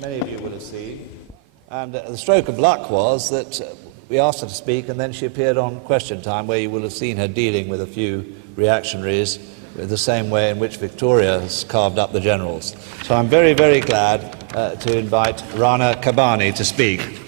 Many of you will have seen, and the stroke of luck was that we asked her to speak and then she appeared on Question Time, where you will have seen her dealing with a few reactionaries the same way in which Victoria has carved up the generals. So I'm very, very glad to invite Rana Kabbani to speak.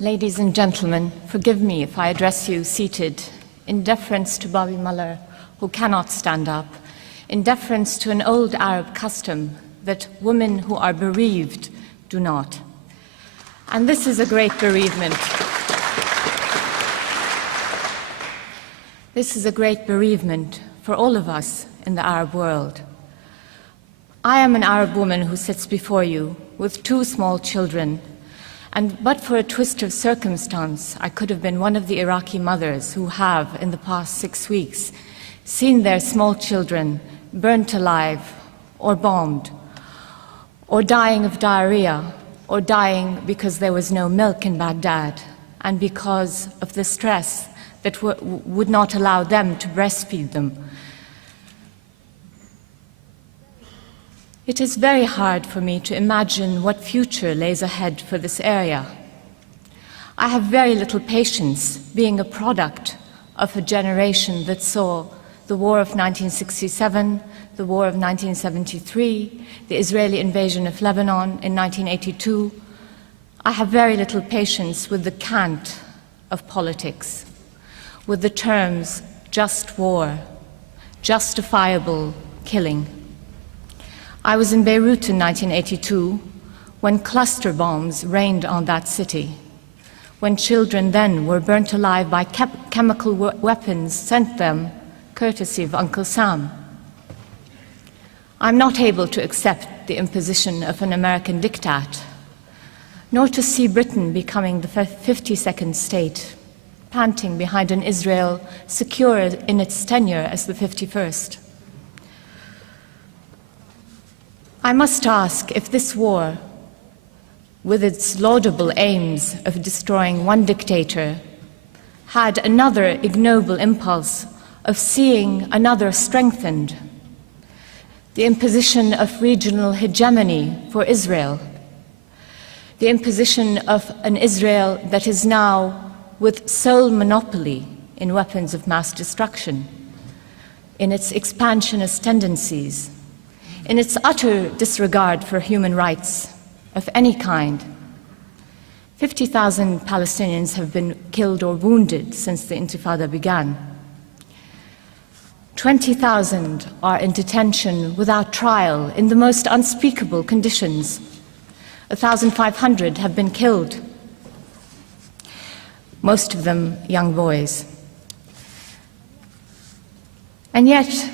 Ladies and gentlemen, forgive me if I address you seated, in deference to Bobby Muller, who cannot stand up, in deference to an old Arab custom that women who are bereaved do not. And this is a great bereavement. This is a great bereavement for all of us in the Arab world. I am an Arab woman who sits before you with 2 small children, and but for a twist of circumstance, I could have been one of the Iraqi mothers who have, in the past 6 weeks, seen their small children burnt alive, or bombed, or dying of diarrhea, or dying because there was no milk in Baghdad, and because of the stress that would not allow them to breastfeed them. It is very hard for me to imagine what future lays ahead for this area. I have very little patience, being a product of a generation that saw the war of 1967, the war of 1973, the Israeli invasion of Lebanon in 1982. I have very little patience with the cant of politics, with the terms just war, justifiable killing. I was in Beirut in 1982 when cluster bombs rained on that city, when children then were burnt alive by chemical weapons sent them courtesy of Uncle Sam. I'm not able to accept the imposition of an American diktat, nor to see Britain becoming the 52nd state, panting behind an Israel secure in its tenure as the 51st. I must ask if this war, with its laudable aims of destroying one dictator, had another ignoble impulse of seeing another strengthened, the imposition of regional hegemony for Israel, the imposition of an Israel that is now with sole monopoly in weapons of mass destruction, in its expansionist tendencies, in its utter disregard for human rights of any kind. 50,000 Palestinians have been killed or wounded since the Intifada began. 20,000 are in detention without trial in the most unspeakable conditions. 1,500 have been killed, most of them young boys. And yet,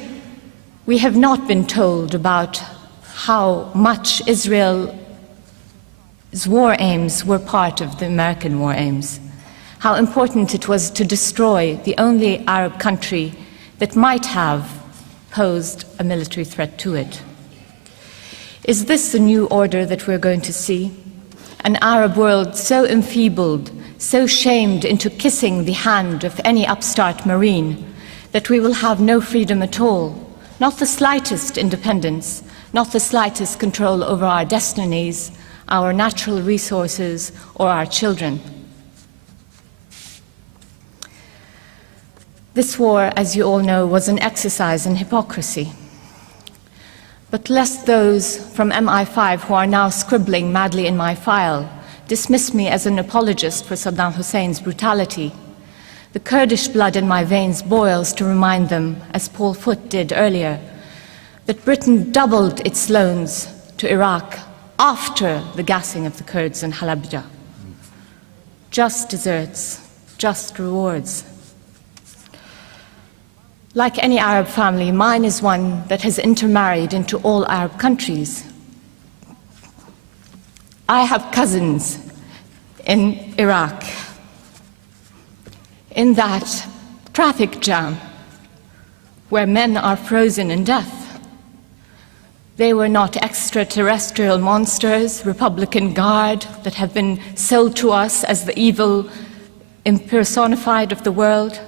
we have not been told about how much Israel's war aims were part of the American war aims, how important it was to destroy the only Arab country that might have posed a military threat to it. Is this the new order that we're going to see? An Arab world so enfeebled, so shamed into kissing the hand of any upstart Marine that we will have no freedom at all? Not the slightest independence, not the slightest control over our destinies, our natural resources, or our children. This war, as you all know, was an exercise in hypocrisy. But lest those from MI5 who are now scribbling madly in my file dismiss me as an apologist for Saddam Hussein's brutality, the Kurdish blood in my veins boils to remind them, as Paul Foot did earlier, that Britain doubled its loans to Iraq after the gassing of the Kurds in Halabja. Just deserts, just rewards. Like any Arab family, mine is one that has intermarried into all Arab countries. I have cousins in Iraq, in that traffic jam where men are frozen in death. They were not extraterrestrial monsters, Republican Guard, that have been sold to us as the evil impersonified of the world.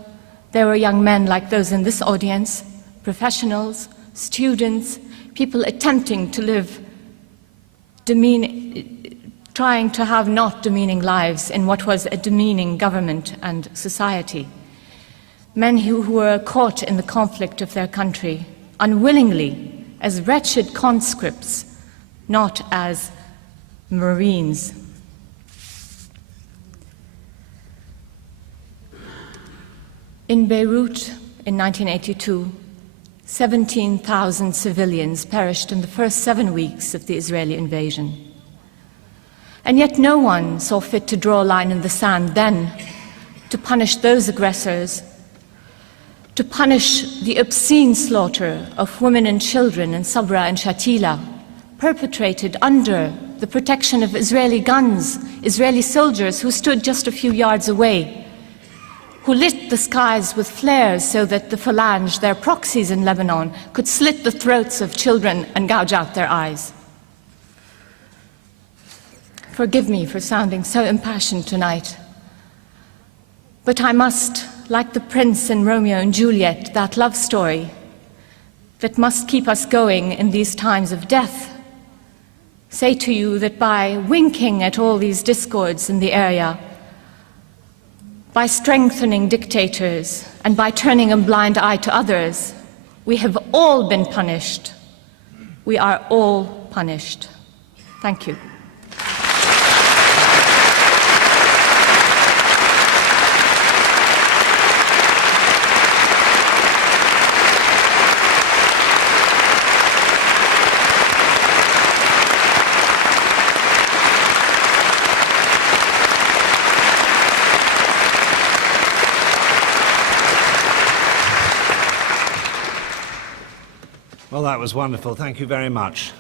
There were young men like those in this audience, professionals, students, people attempting to live trying to have not demeaning lives in what was a demeaning government and society. Men who were caught in the conflict of their country, unwillingly, as wretched conscripts, not as Marines. In Beirut in 1982, 17,000 civilians perished in the first 7 weeks of the Israeli invasion. And yet no one saw fit to draw a line in the sand then to punish those aggressors, to punish the obscene slaughter of women and children in Sabra and Shatila, perpetrated under the protection of Israeli guns, Israeli soldiers who stood just a few yards away, who lit the skies with flares so that the Phalange, their proxies in Lebanon, could slit the throats of children and gouge out their eyes. Forgive me for sounding so impassioned tonight, but I must, like the prince in Romeo and Juliet, that love story that must keep us going in these times of death, say to you that by winking at all these discords in the area, by strengthening dictators and by turning a blind eye to others, we have all been punished. We are all punished. Thank you. Well, that was wonderful. Thank you very much.